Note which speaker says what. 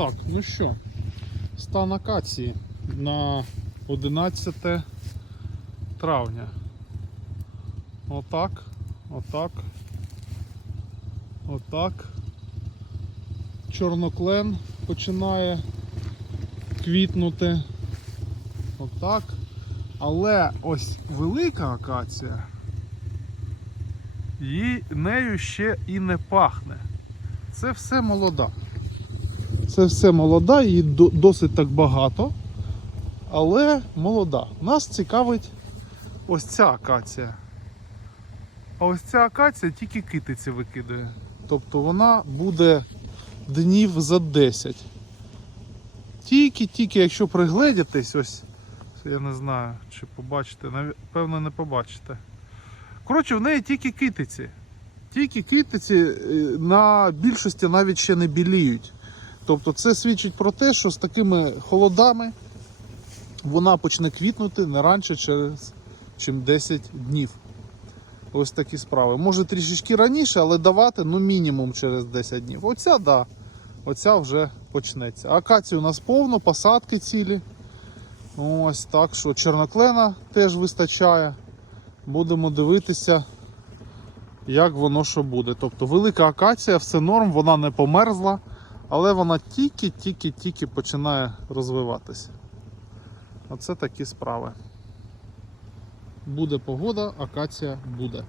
Speaker 1: Так, ну що, стан акації на 11 травня. Отак, отак, отак. Чорноклен починає квітнути. Отак. Але ось велика акація, їй нею ще і не пахне. Це все молода. Це все молода, її досить так багато, але молода. Нас цікавить ось ця акація. А ось ця акація тільки китиці викидує. Тобто вона буде днів за 10. Тільки-тільки, якщо пригледітесь, ось, я не знаю, чи побачите, наві- певно, не побачите. Коротше, в неї тільки китиці. Тільки китиці е, на більшості навіть ще не біліють. Тобто це свідчить про те, що з такими холодами вона почне квітнути не раніше через чим 10 днів. Ось такі справи. Може трішечки раніше, але давати ну мінімум через 10 днів. Оця, да. Оця вже почнеться. Акації у нас повно, посадки цілі. Ось так що черноклена теж вистачає. Будемо дивитися, як воно що буде. Тобто велика акація, все норм, вона не померзла, але вона тільки-тільки-тільки починає розвиватися. Оце такі справи. Буде погода, акація буде.